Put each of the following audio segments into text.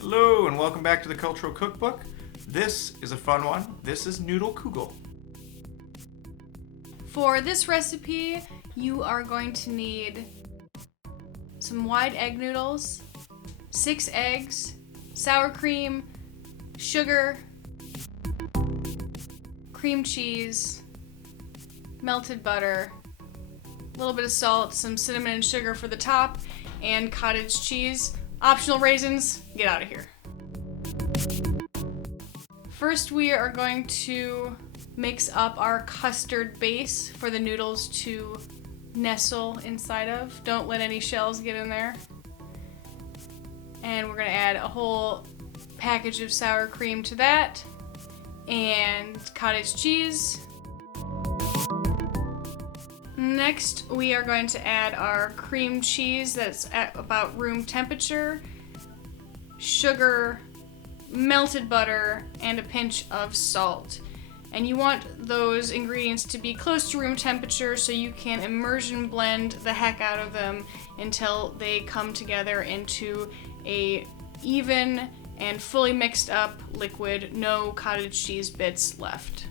Hello and welcome back to the Cultural Cookbook. This is a fun one. This is Noodle Kugel. For this recipe, you are going to need some wide egg noodles, 6 eggs, sour cream, sugar, cream cheese, melted butter, a little bit of salt, some cinnamon and sugar for the top, and cottage cheese. Optional raisins. Get out of here. First, we are going to mix up our custard base for the noodles to nestle inside of. Don't let any shells get in there. And we're going to add a whole package of sour cream to that and cottage cheese. Next, we are going to add our cream cheese that's at about room temperature, sugar, melted butter, and a pinch of salt. And you want those ingredients to be close to room temperature so you can immersion blend the heck out of them until they come together into a even and fully mixed up liquid, no cottage cheese bits left.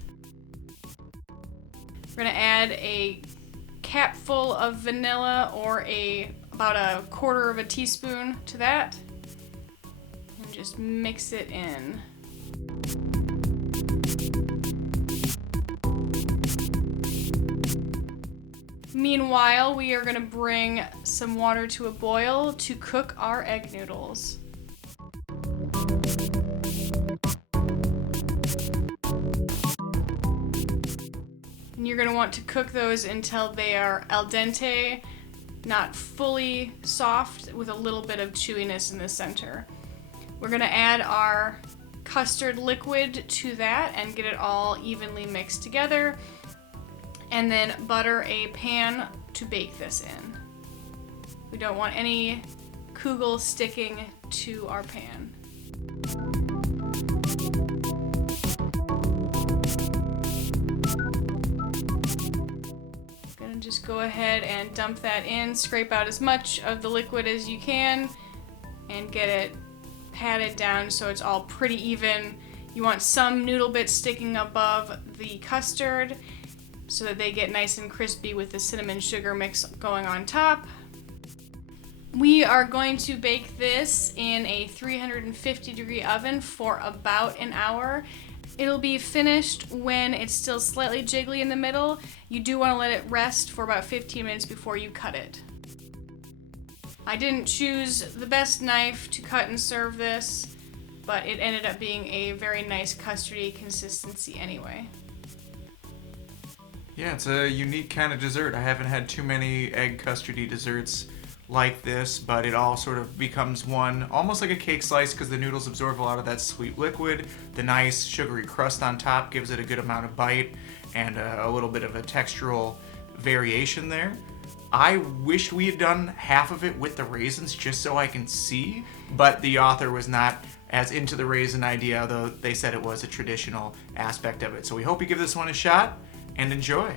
We're gonna add a cap full of vanilla or about a quarter of a teaspoon to that and just mix it in. Meanwhile, we are going to bring some water to a boil to cook our egg noodles. And you're going to want to cook those until they are al dente, not fully soft, with a little bit of chewiness in the center. We're going to add our custard liquid to that and get it all evenly mixed together, and then butter a pan to bake this in. We don't want any kugel sticking to our pan. Just go ahead and dump that in, scrape out as much of the liquid as you can, and get it patted down so it's all pretty even. You want some noodle bits sticking above the custard so that they get nice and crispy with the cinnamon sugar mix going on top. We are going to bake this in a 350 degree oven for about an hour. It'll be finished when it's still slightly jiggly in the middle. You do want to let it rest for about 15 minutes before you cut it. I didn't choose the best knife to cut and serve this, but it ended up being a very nice custardy consistency anyway. Yeah, it's a unique kind of dessert. I haven't had too many egg custardy desserts like this, but it all sort of becomes one, almost like a cake slice, because the noodles absorb a lot of that sweet liquid. The nice sugary crust on top gives it a good amount of bite and a little bit of a textural variation there. I wish we had done half of it with the raisins just so I can see, but the author was not as into the raisin idea, though they said it was a traditional aspect of it. So we hope you give this one a shot and enjoy.